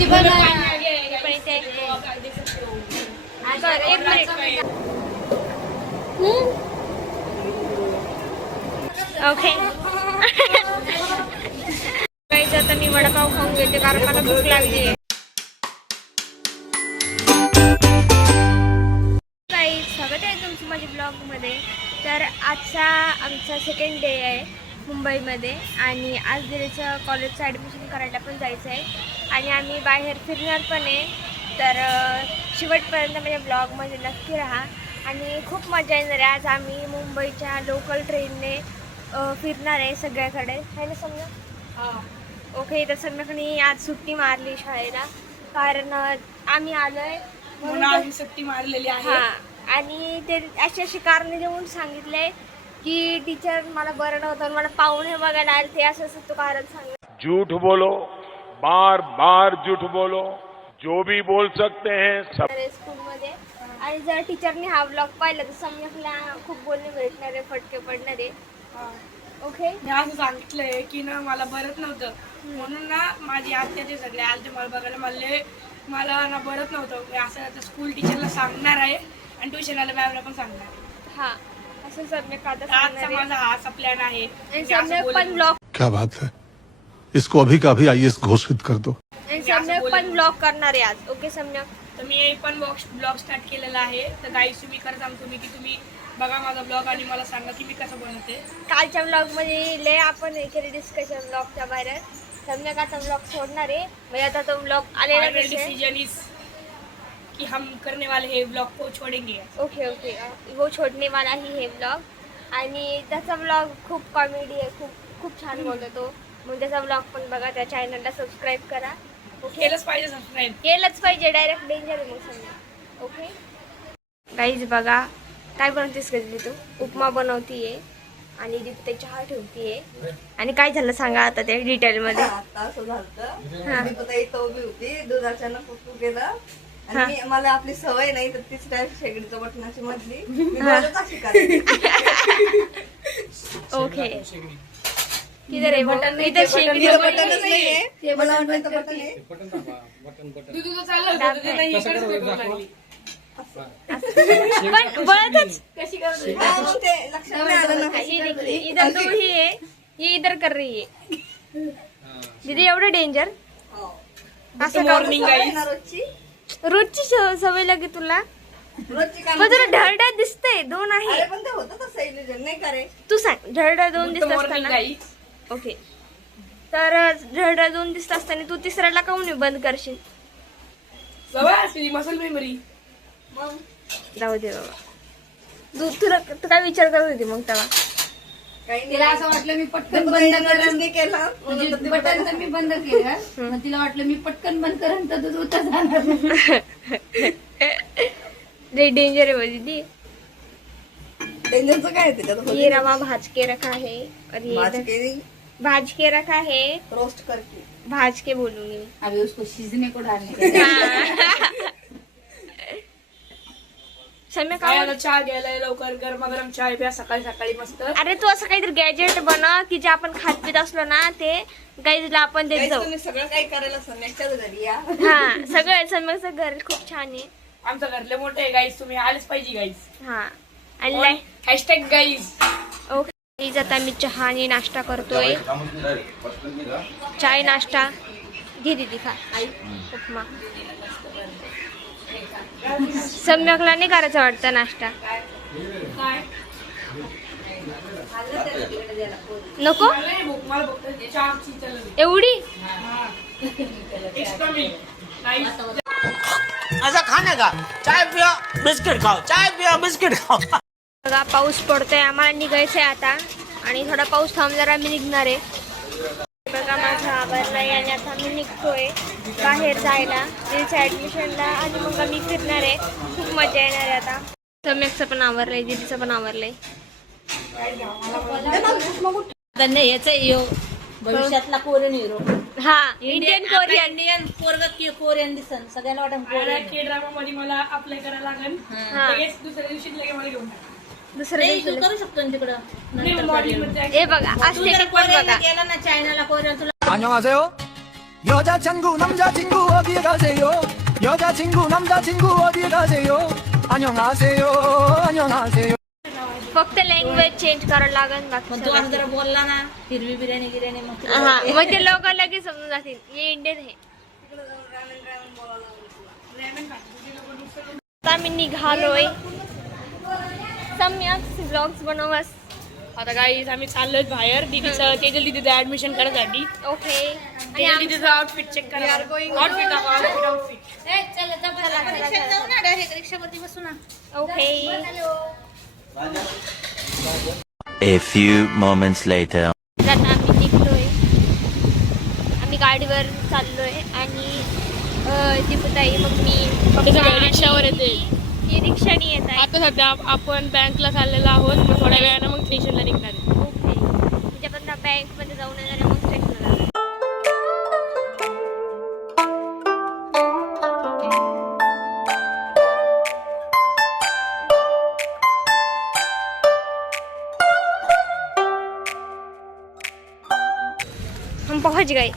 आमची पण एक मिनिट ओके गाईज आता मी वडापाव खाऊन घेते कारण मला भूक लागली आहे. स्वागत आहे तुमचं माझ्या ब्लॉगमध्ये. तर आजचा आमचा सेकंड डे आहे मुंबईमध्ये आणि आज दिलेचं कॉलेजचं ॲडमिशन करायला पण जायचं आहे आणि आम्ही बाहेर फिरणार पण आहे. तर शेवटपर्यंत माझ्या ब्लॉगमध्ये नक्की राहा आणि खूप मजा येणार आहे. आज आम्ही मुंबईच्या लोकल ट्रेनने फिरणार आहे सगळ्याकडे आहे ना समजा. हां ओके. तर सगळ्याकडे आज सुट्टी मारली शाळेला कारण आम्ही आलो आहे म्हणून आम्ही सुट्टी मारलेली आहे. हां आणि ते अशी अशी कारणे देऊन सांगितले की टीचर मला बरं नव्हतं मला पाहुणे बघायला आले ते असं असं तो कारण सांगितलं. झूठ बोलो बार बार झूठ बोलो जो भी बोल सकते हैं सब. स्कूलमध्ये आणि जर टीचरने हा ब्लॉग पाहिला तर समजला खूप बोलणे भेटणार आहे फटके पडणार आहे. ओके मी असं सांगितलंय की ना मला बरंच नव्हतं म्हणून ना माझी आत्या ते सगळे आले मला बघायला मला ना बरंच नव्हतं असं स्कूल टीचरला सांगणार आहे आणि ट्युशनला मॅमला पण सांगणार आहे. हा असं सम्यक आता आजचा माझा हा असा प्लॅन आहे. सम्यक पण ब्लॉग क्या बात है, इसको अभी का अभी आईएएस घोषित कर दो. सम्यक पण ब्लॉग करणार आहे आज. ओके सम्यक. तर मी पण ब्लॉग स्टार्ट केलेला आहे. तर गाईज तुम्ही खरं सांगतो मी की तुम्ही बघा माझा ब्लॉग आणि मला सांगा की मी कसं बनवते. कालच्या ब्लॉगमध्ये लय आपण हे केले डिस्कशन ब्लॉगच्या बाहेर. सम्यक आता ब्लॉग सोडणार आहे म्हणजे आता तो ब्लॉग आलेला डिसीजन इज कि हम करने वाले हे ब्लॉग को छोडेंगे. ओके ओके वो छोडने वाला ही हे ब्लॉग आणि त्याचा ब्लॉग खूप कॉमेडी आहे खूप छान बोलतो मग त्याचा ब्लॉग पण बघा. त्या चॅनलला सबस्क्राईब करा. ओके केलंच पाहिजे सबस्क्राईब केलंच पाहिजे डायरेक्ट डेंजर आहे मग समजा. ओके गाईज बघा काय बनवतेस कधी तू उपमा बनवतीये आणि दीप्ती चहा ठेवतीये आणि काय झालं सांगा आता ते डिटेलमध्ये. आता असं झालं दीपताई तो बी होती दूध अचानक फुटू गेलं आणि मला आपली सवय नाही तर तीच टाईप शेगडीचं बटनाची मधली मी बोलत अशी करायची. ओके किधर आहे बटन इधर शेगडी इथं बटनच नाहीये ते बनवण्याचं बटन आहे. तुझं चाललं होतं ते नाही इकडेच पेपर लागली. पण बळतच कशी करते हा, मग ते लक्षात नाही आलं ना. इधर तू ही है ये इधर कर रही है दीदी एवढं डेंजर हो. असं मॉर्निंग सवय गाईज. ना रोजची रोजची सवय लागे तुला. रोजची काम पण तुला ढळढळ दिसतंय दोन आहे. अरे पण ते होतं तसं इल्युजन नाही करे. तू सांग ढळढळ दोन दिसत मॉर्निंग असताना. गाईज. ओके तर ढळढळ दोन दिसत असताना तू तिसऱ्याला काऊन बंद करशील. बाबा तुझी मसल मेमरी मग जाऊ दे बाबा. तू काय विचार करत होती मग तेव्हा. काही तिला नाही असं वाटलं मी पटकन दीपताईने बंद करेन नोटीस नाही केलं म्हणजे म्हणून ती बटन तर मी बंद केलं मग तिला वाटलं मी पटकन बंद करेन तर दूध उतर जाणार. डेंजर है वो दीदी. डेंजरचं काय आहे त्याच्यात. ये रवा भाज के रखा है और ये भाज इधर के भाज के रखा है. रोस्ट करके भाज के बोलूंगी मैं. अभी उसको सीजने को डालने का. सम्यक काय आवाज. आता चहा घ्यायला लवकर गरमागरम चहा प्या सकाळी सकाळी मस्त. अरे तू असं काहीतरी गॅजेट बनव की जे आपण खात पित असलो ना ते गाईजला आपण देत Guys, जाऊ. तुम्ही सगळं काही करायला सम्यकच्याच घरी या. हा सगळं सम्यकचं घर खूप छान आहे. आमचं घरले मोठे आहे गाईज तुम्ही आलेच पाहिजे गाईज. हा आणि हॅशटॅग गाईज. ओके आता मी चहा आणि नाश्ता करतोय. चाय नाश्ता घे दीदी खा. आई उपमा. सम्यकला नाही करायचं वाटतं नाश्ता. काय नको मला बघतो चहा आमची चालली. एवढी एक्स्ट्रा मी गाईज. ऐसा खाने का चाय पियो बिस्किट खाओ चाय पियो बिस्किट खाओ. बघा पाऊस पडतोय आम्हाला निघायचंय आता आणि थोडा पाऊस थांबल्यावर आम्ही निघणार आहे. बघा माझा आवरलाय आणि आता मी निघतोय बाहेर जायला तिच्या ऍडमिशनला आणि मग आम्ही फिरणार आहे. खूप मजा येणार आहे आता. सम्यकचं पण आवरलंय दीदीचं पण आवरलंय. भविष्यातला कोरियन हिरो हा इंडियन कोरियन. इंडियन कोरियन दिसन सगळ्यांना वाटत के ड्रामा मध्ये मला अप्लाय करायला लागेल. हा लगेच दुसऱ्या दिवशी लगे मला घेऊन दुसऱ्या दिवशी करू शकतो ना तिकडं. नाही मॉर्निंग मध्ये हे बघा अस्तेटिक पण बघा. गेला ना चायनाला कोरियन तुला 안녕하세요 여자 친구 남자 친구 어디 가세요? 여자 친구 남자 친구 어디 가세요? 안녕하세요 안녕하세요. फक्त लँग्वेज चेंज करावं लागेल पण तू बाकी असं जरा बोलला ना हिरवी बिर्याणी गिर्याणी मग तुला हा मग ते लोक लगेच समजून जातील हे इंडियन आहे. आता आम्ही निघालोय सम्यक व्लॉग्स बनवस. आता गाईज आम्ही चाललोय बाहेर दीदीचं तेजल दीदीचं ऍडमिशन करायसाठी. ओके आणि तेजल दीदीचं आउटफिट चेक करा. आउटफिट दाखवा आउटफिट. रिक्षावरती बसू ना. Okay A few moments later. आता आम्ही निघलोय आम्ही गाडीवर चाललोय आणि दीपूताई मग मी ते सगळे रिक्षावर येते. ही रिक्षाने येत आहे. आता सध्या आपण बँकला चाललेलो आहोत. मग थोड्या वेळानं मग स्टेशनला निघणार आहे. ओके त्याच्यापर्यंत बँकमध्ये जाऊन येणार आहे, मग स्टेशनला जाणार. हम पहुंच गए.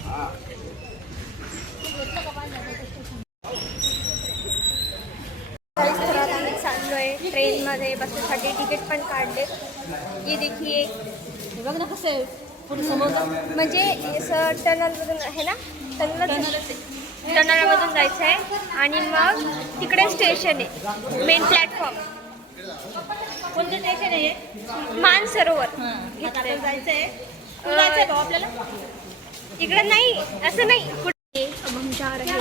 आम्ही चाललोय ट्रेनमध्ये बसण्यासाठी तिकीट पण काढले. ये देखिए हे बघ ना कसं आहे पुढे समोर म्हणजे असं टनलमधून आहे ना टनलमधून जायचं आहे आणि मग तिकडे स्टेशन आहे मेन प्लॅटफॉर्म. कोणतं स्टेशन आहे? मानसरोवर आपल्याला जायचंय अं, आपल्याला इकडे नाही असं नाही कुठे अब हम जा रहे हैं.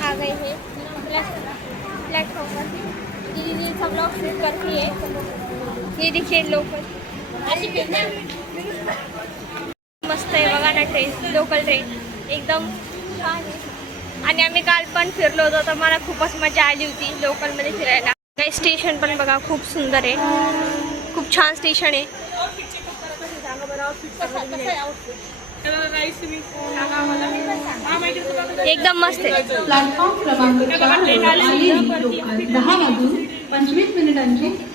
आ गए हैं प्लेटफॉर्म पर. दीदी सब लोग शूट करती है. ये देखिए लोकल मस्त आहे बघा ना ट्रेन लोकल ट्रेन एकदम छान आहे. आणि आम्ही काल पण फिरलो होतो तर मला खूपच मजा आली होती लोकलमध्ये फिरायला. काही स्टेशन पण बघा खूप सुंदर आहे खूप छान स्टेशन आहे. एकदम मस्त आहे. प्लॅटफॉर्म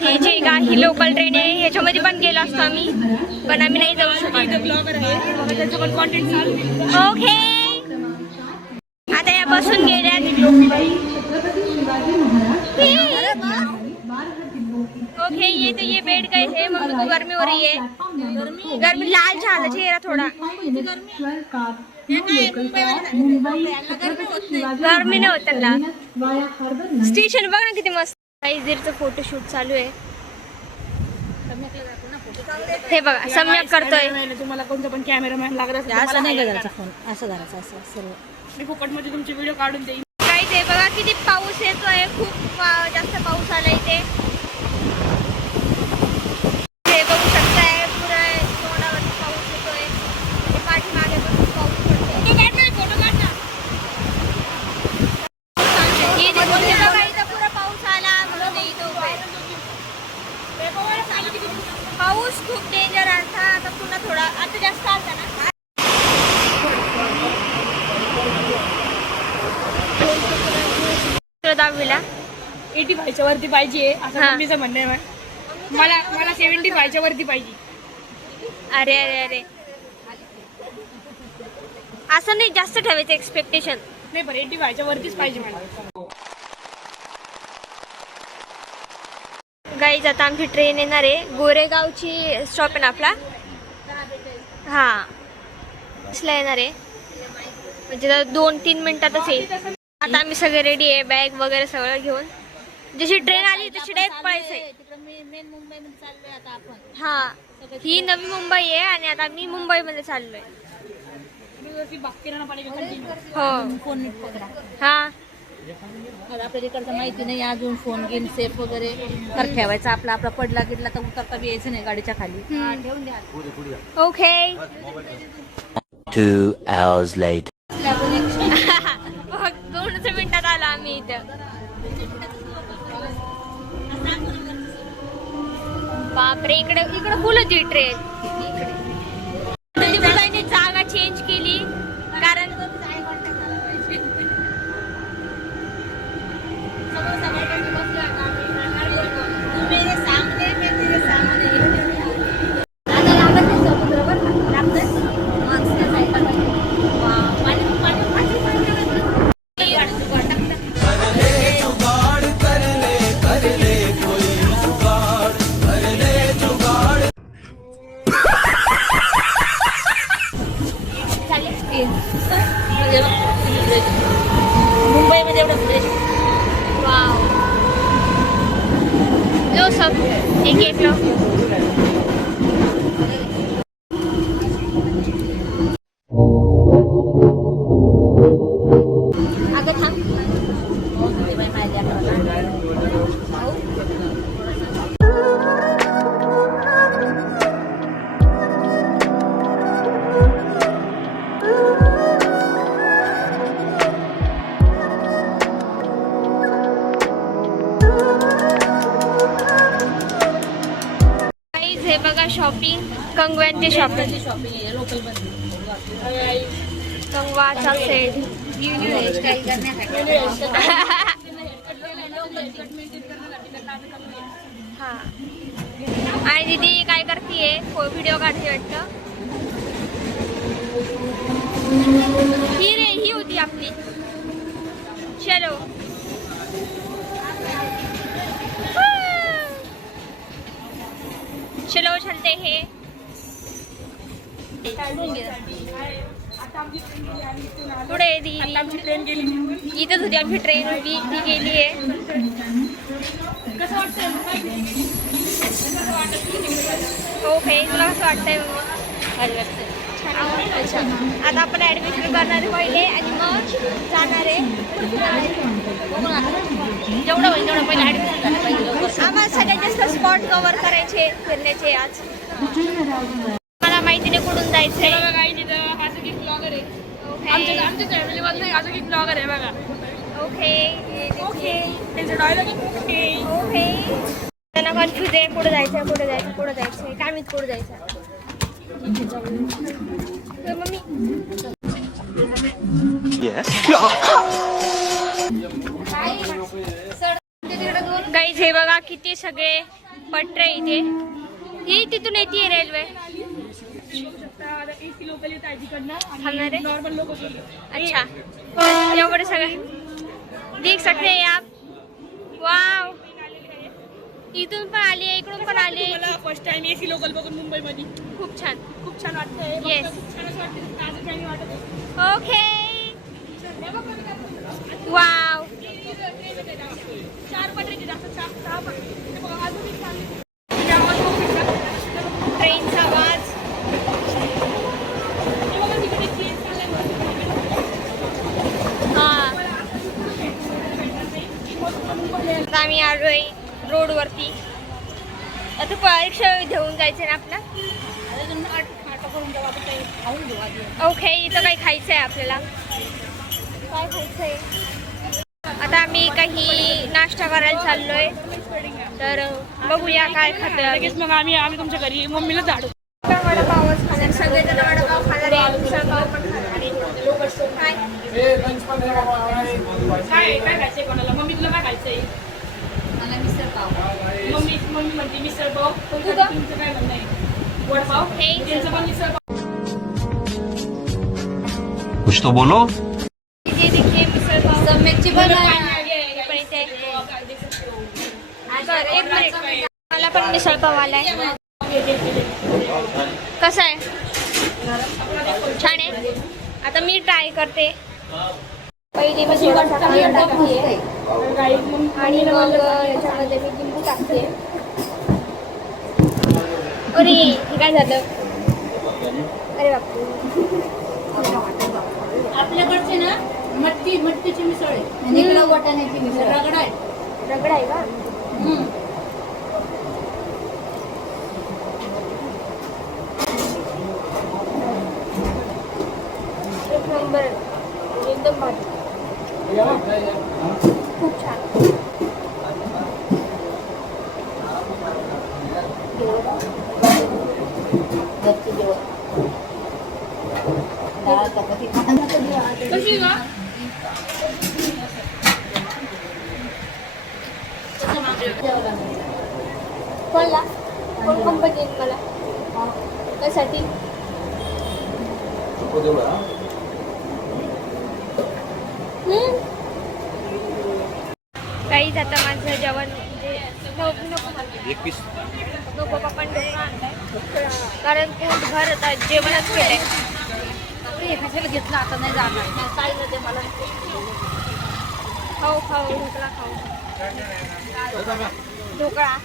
हे जे ही लोकल ट्रेन आहे ह्याच्यामध्ये पण गेलो असतो आम्ही पण आम्ही नाही जाऊ शकत. ओके आता या बसून गेल्यात. ओके ये तो ये बैठ गए थे मम्मी को गर्मी हो रही है. गर्मी लाल झाला चेहरा थोडा. गर्मी नाही होत त्यांना. स्टेशन बघ ना किती मस्त. काही दीरचं फोटोशूट चालू आहे. हे बघा सम्यक करतोय. तुम्हाला कोणता पण कॅमेरामॅन लागत असेल तर मला असं नाही सांगा. करायचा फोन असं करायचं असं सर्व. मी फुकटमध्ये तुमचे व्हिडिओ काढून देईन. काही ते बघा किती पाऊस येतोय खूप जास्त पाऊस आला इथे. हे बघू शकताय पुरा तोंडावरती पाऊस येतोय. पाठीमागे पण पाऊस पडतोय. फोटो काढ. बघा इथं पुरा पाऊस आला म्हणून इथं उभं आहे. पाऊस खूप डेंजर आलता आता पुन्हा थोडा आता जास्त आलता ना. दहावीला 85च्या वरती पाहिजे असं हा. मम्मीचं म्हणणं आहे. मला 75च्या वरती पाहिजे. अरे अरे अरे असं नाही जास्त ठेवायचं एक्सपेक्टेशन. नाही पण 85च्या वरतीच पाहिजे मला. गाईज आता आमची ट्रेन येणार आहे गोरेगावची स्टॉप आहे ना आपला. हा इसला येणार आहे म्हणजे 2-3 मिनिटातच येईल. आता आम्ही सगळे रेडी आहे बॅग वगैरे सगळं घेऊन. जशी ट्रेन आली तशी डायरेक्ट पळायचंय. मेन मुंबईमध्ये चाललोय आता आपण. हा ही नवी मुंबई आहे आणि आता मी मुंबईमध्ये चाललोय. हो फोन नीट पकडा. हा आपल्या इकडचं माहिती नाही अजून फोन घेऊन सेफ वगैरे तर ठेवायचा. आपला आपला पडला गिडला तर उतरता बी यायचं नाही गाडीच्या खाली. ठेवून द्या. Okay 2 hours later. 2 मिनिटात आलो आम्ही इथं. बापरे इकडे इकडे फुल होती ट्रेन. जागा चेंज केली कारण एक लो. अगं थांब माझ्या हे बघा शॉपिंग, कंगव्यांचे शॉपिंग, शॉपिंग लोकल मध्ये कंगवाचा सेट. हेअरस्टाईल करण्यासाठी हा. आणि दीदी काय करतीये? व्हिडिओ काढते वाटतं. ही रे, ही होती आपली. चलो. चलो चलते हैं. पुढे दीदी ट्रेन गेली. इथंच होती आमची ट्रेन होती, ती गेली आहे. कसं वाटतंय? ओके, तुला कसं वाटतंय मग? अच्छा, आता आपण ॲडमिशन करणार आहे पहिले आणि मग जाणार आहे. जेवढं होईल तेवढं पहिले ॲडमिशन झालं पाहिजे लवकर. आम्हाला सगळ्यात जास्त स्पॉट कव्हर करायचे फिरण्याचे आज. मला माहिती नाही कुठून जायचंय. बघा तिथं हा सगळी ब्लॉगर आहे. ओके आमच्या फॅमिली मधले हा सगळी ब्लॉगर आहे बघा. ओके ओके त्यांचं डायलॉग ओके. ओके. त्यांना कन्फ्युज आहे कुठं जायचं, कुठं जायचं, कुठं जायचं, काय माहित कुठं जायचं. मम्मी गाईज हे बघा किती सगळे पटरे इथे. ही तिथून येते रेल्वे. एसी लोकल येत आहे तिकडनं थांबणार आहे? नॉर्मल लोक. अच्छा, एवढे सगळे देख सकते हैं आप. वाव, इथून पण आली आहे, इकडून पण आली आहे. मला फर्स्ट टाइम एसी लोकल बघून मुंबईमध्ये खूप छान. खूप छान वाटतंय. Yes. छानच वाटतं. ताजं काही वाटत नाही. ओके. वाव, 4 पटरीचे जास्त 6 पटरी. अजून एक चांगली ट्रेनचा आवाज. हा, आता आम्ही आलोय रोडवरती. आता परीक्षा घेऊन जायचं ना आपला. ओके, इथं काही खायचं आहे आपल्याला. काय खायचं आहे? आता आम्ही काही नाश्ता करायला चाललोय, तर बघूया काय खातोय. लगेच मग आम्ही तुमच्या घरी मम्मीला झाडू. वडापावच खाणार, सगळेजण वडापाव खाणार आहे, मिसळपाव पण खाणार आहे. काय काय खायचंय कोणाला? मम्मी तुला काय खायचंय? मला मिसळ पाव. मम्मी म्हणते मिसळपाव. तुमचं काय म्हणणं आहे? वडापाव. हे त्यांचं पण मिसळपाव. कुछ तो बोलो. जे देखीए मिसळपाव. सम्यकची पण पण इथे एक मिनिट, मला पण मिसळपाव आलाय. कसं आहे? छान आहे. आता मी ट्राय करते. पहिले मी थोडासा कांदा टाकते आणि मग याच्यामध्ये मी लिंबू टाकते. अरे हे काय झालं? अरे बापरे. आपल्याकडचे ना मटकीची मिसळ आहे आणि इकडं वाटाण्याची मिसळ. रगडा आहे. रगडा आहे का? एक नंबर, एकदम भारी, खूप छान. डाळ चपाती कशी का? कोणला? कोण कंपनी येईल मला? त्यासाठी काहीच. आता माझं जेवण नको पप्पा कारण पोट भरत आहे, जेवणच केलंय. हे कशाला घेतलं आता नाही जाणार. सांगितलं ते मला. खाऊ ढोकळा खाऊ. ढोकळा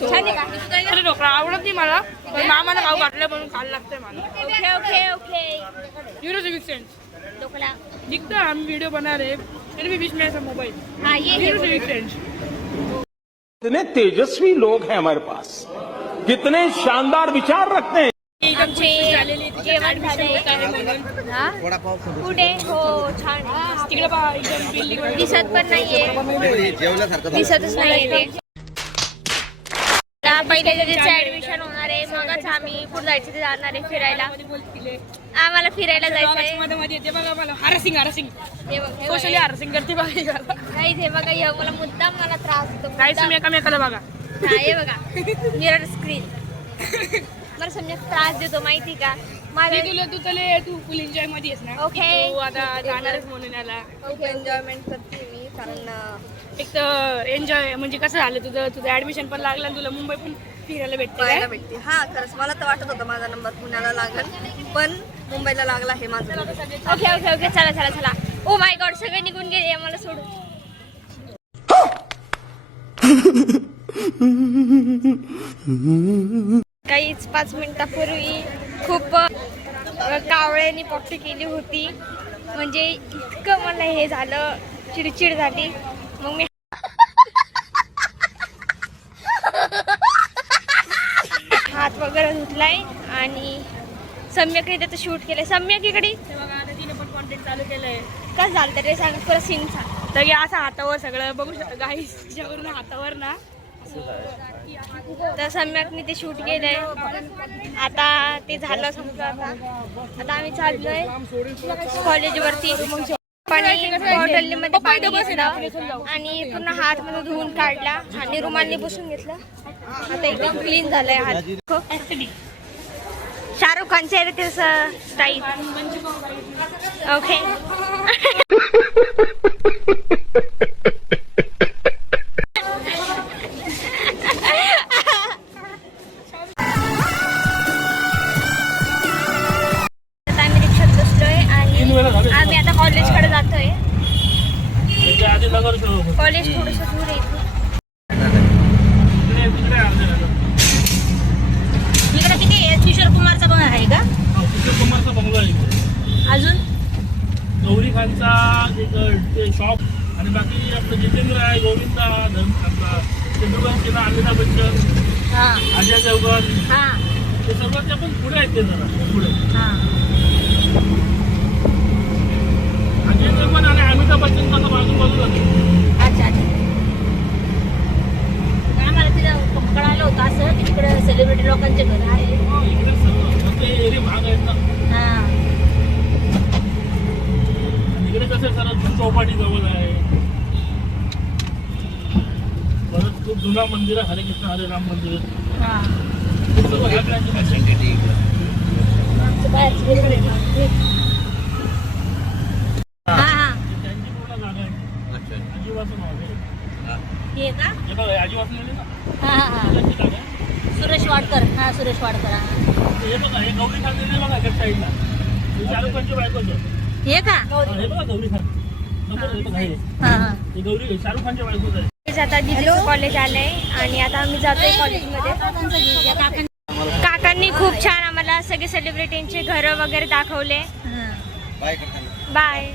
छान आहे का? अरे ढोकळा आवडत नाही मला, पण मामाने भाव घातले म्हणून खायला लागतंय मला. Okay okay okay. Euro civic sense dhokla. दिखता है, हम वीडियो बना रहे हैं, फिर भी बीच में ऐसा मोबाइल. हाँ ये है यूरो वो. Civic sense. कितने तेजस्वी लोग हैं हमारे पास, कितने शानदार विचार रखते हैं. आमचे जेवण झालंय. हा? कुठे? हो छान. तिकडे पहा, एकदम बिल्डिंग दिसत पण नाहीये, दिसतच नाहीये ते. आता पहिले त्याचं ऍडमिशन होणार आहे, मगच आम्ही पुढे जायचं ते जाणार आहे फिरायला. आम्हाला फिरायला जायचं आहे. मध्ये मध्ये येते बघा मला हरसिंग हे बघ, हे बघ. सोशली हरसिंग करते बघा. काहीच हे बघा, हे मला मुद्दाम मला त्रास होतो. काहीच तुम्ही एकामेकाला बघा. हा हे बघा, मिरर स्क्रीन मला समजा त्रास देतो माहिती का माझं. तू फुल एन्जॉय मध्ये आहेस ना. ओके. तू आता जाणारच म्हणून याला. खूप एन्जॉयमेंट करते मी, कारण एक तर एन्जॉय म्हणजे कसं झालं तुझं ऍडमिशन पण लागलं आणि तुला मुंबई पण फिरायला भेटते बघायला काय? भेटते. हा खरंच मला तर वाटत होतं माझा नंबर पुण्याला लागेल, पण मुंबईला लागला हे माझं. Okay okay okay. चला चला चला. ओ माय गॉड, सगळे निघून गेले मला सोडून. काहीच 5 मिनिटापूर्वी खूप कावळ्यांनी पॉटी केली होती, म्हणजे इतकं मला हे झालं, चिडचिड झाली. मग मी हात वगैरे धुतलाय आणि सम्यकने त्याचं शूट केलंय. सम्यक इकडे बघा आता तिने पण कॉन्टेंट चालू केलंय. कसं झालं तरी सांग परत सीनचा. तर असं हातावर सगळं बघू शकतो गाईस, तिच्यावरून हातावर ना. तर सम्यकने ते शूट केलंय. आता ते झालं समजा. आता आम्ही चाललोय कॉलेजवरती. पाणी बॉटलमध्ये पाणी घेतलं आणि पूर्ण हात मध्ये धुवून काढला आणि रुमालने पुसून घेतलं. आता एकदम क्लीन झालंय हात. शाहरुख खानचे आहे ते स्टाईल. ओके. आम्ही रिक्षात बसलोय आणि आम्ही आता कॉलेजकडे जातोय. कॉलेज थोडस दूर आहे इथून. इकडे किती आहे? किशोर कुमारचा बंगला आहे का? किशोर कुमारचा बंगला आहे. अजून गौरी खानचा एक शॉप आणि बाकी आपलं जितेंद्र आहे, गोविंदा, आपला चंद्रकांत सिन्हा, अमिताभ बच्चन, हा अजय देवगण, हा ते सर्वांच्या पण पुढे आहेत. ते जरा पुढे हा. अजय देवगण आणि अमिताभ बच्चनचा तर बाजूला अच्छा अच्छा. आम्हाला तिथं कळालं होतं असं की तिकडे सेलिब्रिटी लोकांचे घर आहे. इकडे सर्व ते एरिया भाग आहेत ना. हा. इकडे कसं सर चौपाटी जवळ आहे. परत खूप जुना मंदिर आहे, हरे कृष्ण हरे राम मंदिर. हा. खूप ह्या ब्रँच फॅसिलिटी हा हा. त्यांची पूर्ण जागा आहे. आजीवासून आहे. हे का? हे बघा आजीवासून आले ना, हा हा हा. त्यांची जागा आहे. सुरेश वाडकर. हा सुरेश वाडकर. हा. हे बघा, हे गौरी खान दिले बघा त्या साईडला. हे शाहरुख खानची बायकोच आहे. हे का? हे बघा गौरी खान. हे बघा हे. हा हा. हे गौरी शाहरुख खानच्या बायकोच आहे. आता दीदीचं कॉलेज आलंय आणि आता आम्ही जातोय कॉलेजमध्ये. काकांनी खूप छान आम्हाला सगळे सेलिब्रिटींचे घर वगैरे दाखवले. बाय.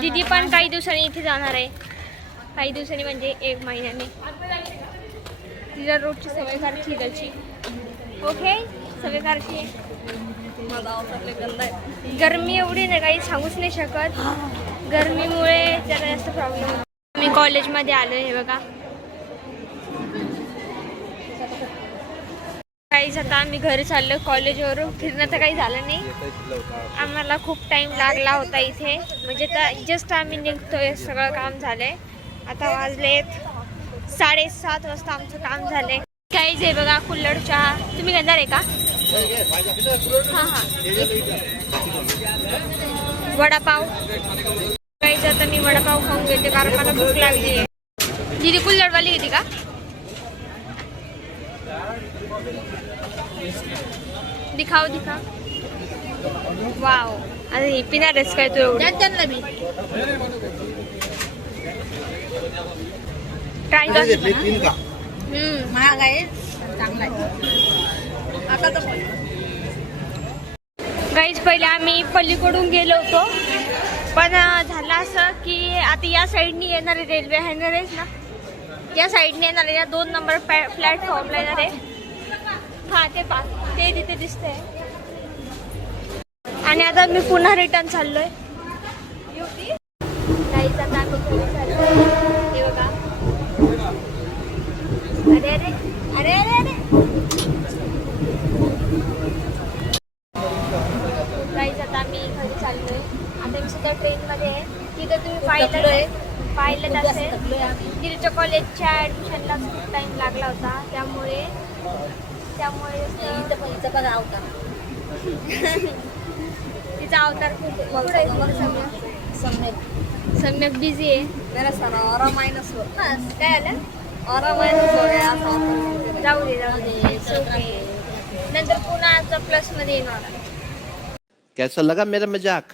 दीदी पण काही दिवसांनी इथे जाणार आहे. काही दिवसांनी म्हणजे 1 महिन्याने. तिला रोजची सवय करायची त्याची. ओके सवय करायची. माझा अवसरले गंदा आहे. गरमी एवढी नाही, काही सांगूच नाही शकत. गरमीमुळे त्याला जास्त प्रॉब्लेम होतो. मी कॉलेजमध्ये आलो हे बघा. काहीच आता आम्ही घरी चाललो. कॉलेजवरून फिरणं तर काही झालं नाही. आम्हाला खूप टाईम लागला होता इथे, म्हणजे जस्ट आम्ही निघतोय. सगळं काम झालंय. आता वाजलेत 7:30 वाजता आमचं काम झालंय. काहीच आहे बघा कुल्हड चहा. तुम्ही घेणार आहे का? हां हां. वडापाव. काहीच आता मी वडापाव खाऊन घेते कारण मला भूक लागली आहे. दीदी कुल्हडवाली घेते का? दिखाओ दिखा. वाव. आता ही पिणारच काय तू एवढी? त्यांना मी ट्राय कर. महाग आहे, चांगला आहे. आता तर गाईज पहिले आम्ही पल्लीकडून गेलो होतो, पण झालं असं की आता या साईडनी येणारी रेल्वे आहे ना रेस ना, या साईडने येणार आहे, या 2 नंबर प्लॅटफॉर्मला येणार आहे. हा ते ते तिथे दिसतंय. आणि आता मी पुन्हा रिटर्न चाललोय. गाईज आता आम्ही घरी चाललोय. हे बघा. अरे अरे अरे अरे अरे गाईज आता आम्ही घरी चाललोय. आता मी सध्या ट्रेनमध्ये आहे. तिथं तुम्ही पाहिलं असेल तिच्या कॉलेजच्या ॲडमिशनला खूप टाईम लागला होता, त्यामुळे बघा अवतार तिचा अवतार खूप सम्यक बिझी आहे. मेरा सारा ऑरा माइनस हो काय आलं? ऑरा माइनस हो गया. जाऊ दे It's okay. नंतर पुन्हा प्लस मध्ये येणार. कैसा लगा मेरा मजाक?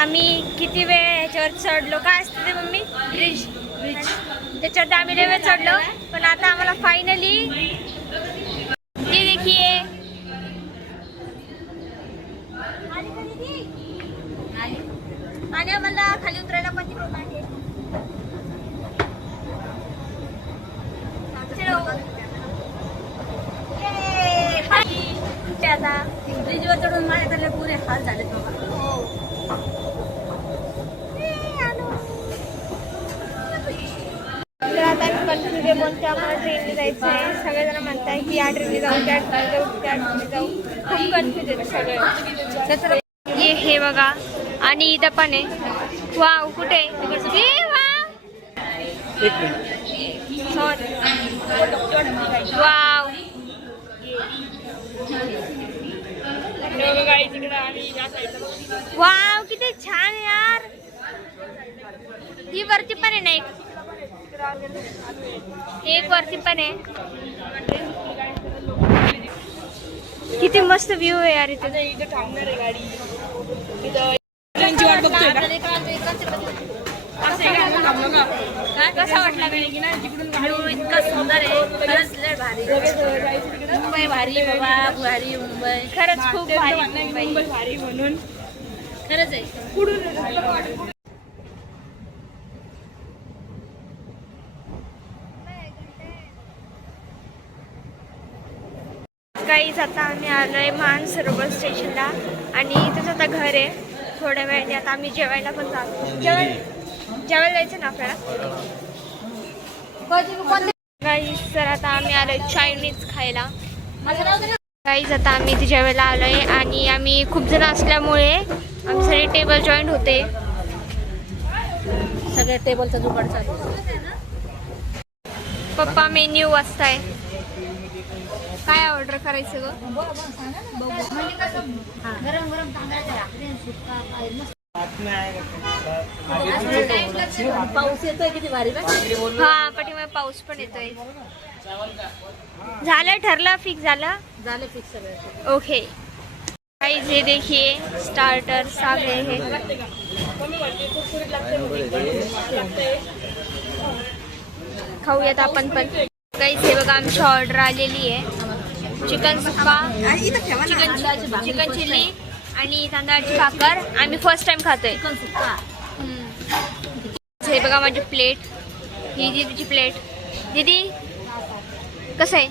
आम्ही किती वेळ ह्याच्यावर चढलो, काय असतं ते मम्मी? ब्रिज. त्याच्यावर आम्ही लय वेळ चढलो, पण आता आम्हाला फायनली ये देखिए आणि आम्हाला खाली उतरायला पण तिकडून आहे. आता ब्रिजवर चढून माझ्या तर पुरे हाल झाले बघा. तर आता आम्ही कन्फ्युज आहे, पण त्यामुळे ट्रेनने जायचं आहे. सगळेजण म्हणतात की या ट्रेनने जाऊ, त्या ट्रेनने जाऊ, त्या ट्रेनने जाऊ. खूप कन्फ्युज आहे सगळे. हे बघा, आणि इथं पण आहे. वाव, कुठे? सॉरी. वाव. वाव, किती छान यार. ही वरती पण आहे ना एक वरती पण आहे. किती मस्त व्ह्यू आहे यार इथे. थांबणार आहे गाडी. ट्रेनची वाट बघतोय का? कसा वाटला इतका सुंदर आहे, खरंच लय भारी. मुंबई भारी बाबा, भारी मुंबई. खरंच खूप भारी मुंबई. भारी म्हणून खरंच आहे. काहीच आता आम्ही आलोय मानसरोवर स्टेशनला, आणि इथंच आता घर आहे. थोड्या वेळाने आता आम्ही जेवायला पण जातो. जेवायला जायचं ना आपल्याला. गाईज तर आता आम्ही आलोय चायनीज खायला. गाईज आता आम्ही इथे जेवायला आलोय, आणि आम्ही खूप जण असल्यामुळे आम्ही सगळे टेबल जॉईंट होते. सगळ्या टेबलचा जुगाड चालू. पप्पा मेन्यू वाचताय. काय ऑर्डर करायचं ग? गरम गरम तांदळाच्या भाकरी, सुक्का काय मस्त. पाऊस येतोय किती भारी बघ. हा, पाठीमागे पाऊस पण येतोय. झालं, ठरलं, फिक्स झालं. झाले फिक्स सगळं. ओके गाइस, ये देखिए स्टार्टर्स आ गए हैं. खाऊयात आपण पण. गाइस हे बघा, आमची ऑर्डर आलेली आहे. चिकन सुक्का, चिकन चिल्ली आणि तांदळाची भाकर. आम्ही फर्स्ट टाइम खातोय. चिकन सुक्का. हे बघा माझी प्लेट. ही दीदीची प्लेट. दीदी कसं आहे?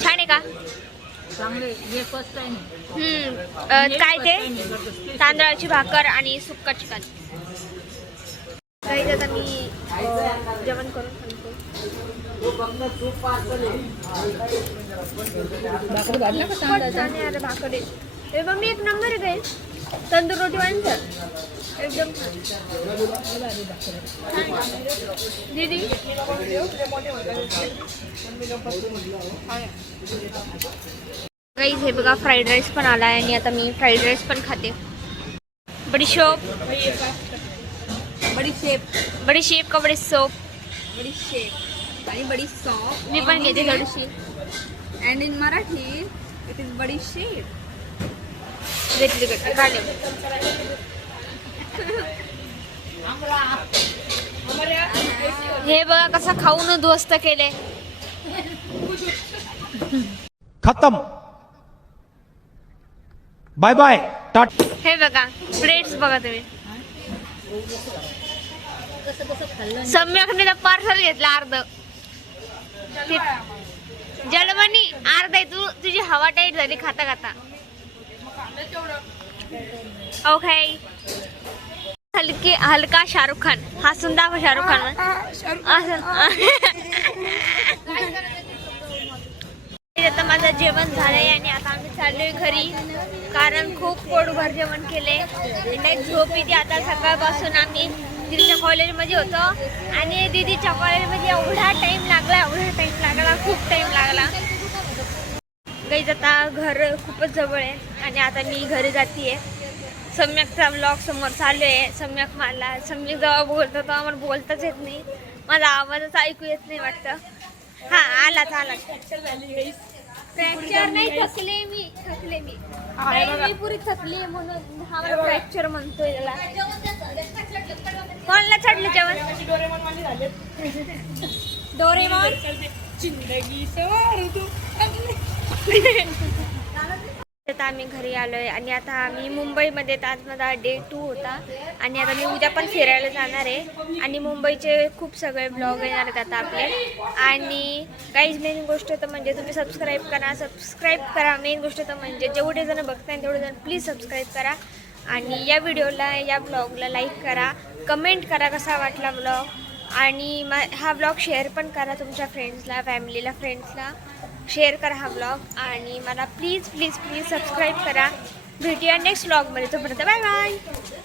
छान आहे का? चांगले. हे फर्स्ट टाइम. काय ते? तांदळाची भाकर आणि सुक्का चिकन. काही आता मी जेवण करून सांगतो. छान आहे भाकर आहे. हे मग मी एक नंबर आहे काय. तंदूर रोटी वाढतं एकदम दीदी. काही हे बघा फ्राईड राईस पण आला आहे आणि आता मी फ्राईड राईस पण खाते. बडीशोप बडीशेप का बडीशोप बडीशेप आणि बडी सॉफ्ट. मी पण घेते थोडीशी. And in Marathi it is बडीशेप. घेतली खाले. हे बघा कसं खाऊन उद्ध्वस्त केले. खत्म. बाय बाय टाटा. हे बघा प्लेट्स बघा तुम्ही. सम्यकने तर पार्सल घेतलं अर्ध. जलमणी अर्ध आहे. तुझी हवा टाईट झाली खाता खाता. ओके. हलका शाहरुख खान. हसून दाखव शाहरुख खान. आता माझं जेवण झालंय आणि आता आम्ही चाललोय घरी, कारण खूप पोटभर जेवण केले. झोप येते आता. सकाळपासून आम्ही दीदीच्या कॉलेजमध्ये होतो आणि दीदीच्या कॉलेजमध्ये एवढा टाइम लागला, खूप टाइम लागला. गाईज आता घर खूपच जवळ आहे आणि आता मी घरी जातीये. सम्यकचा ब्लॉग समोर चालू आहे. सम्यक जेव्हा बोलतो तेव्हा मला बोलताच येत नाही. माझा आवाजच ऐकू येत नाही वाटतं. हा आला. फ्रॅक्चर नाही, थकले मी पुरी थकली म्हणून हा मला फ्रॅक्चर म्हणतोय. त्याला कोणाला चढलं जेवण? डोरेमॉन. आता आम्ही घरी आलोय आणि आता आम्ही मुंबईमध्ये. आज माझा डे 2 होता आणि आता मी उद्या पण फिरायला जाणार आहे आणि मुंबईचे खूप सगळे ब्लॉग येणार आहेत आता आपले. आणि काहीच मेन गोष्ट तर म्हणजे तुम्ही सबस्क्राईब करा. मेन गोष्ट तर म्हणजे जेवढे जण बघताय तेवढे जण प्लीज सबस्क्राईब करा आणि या व्हिडिओला, या ब्लॉगला लाईक करा, कमेंट करा कसा वाटला ब्लॉग. आणि हा ब्लॉग शेअर पण करा तुमच्या फ्रेंड्सला, फॅमिलीला, फ्रेंड्सला शेअर करा हा ब्लॉग. आणि मला प्लीज सबस्क्राईब करा. भेटूया नेक्स्ट ब्लॉगमध्ये. तोपर्यंत बाय बाय.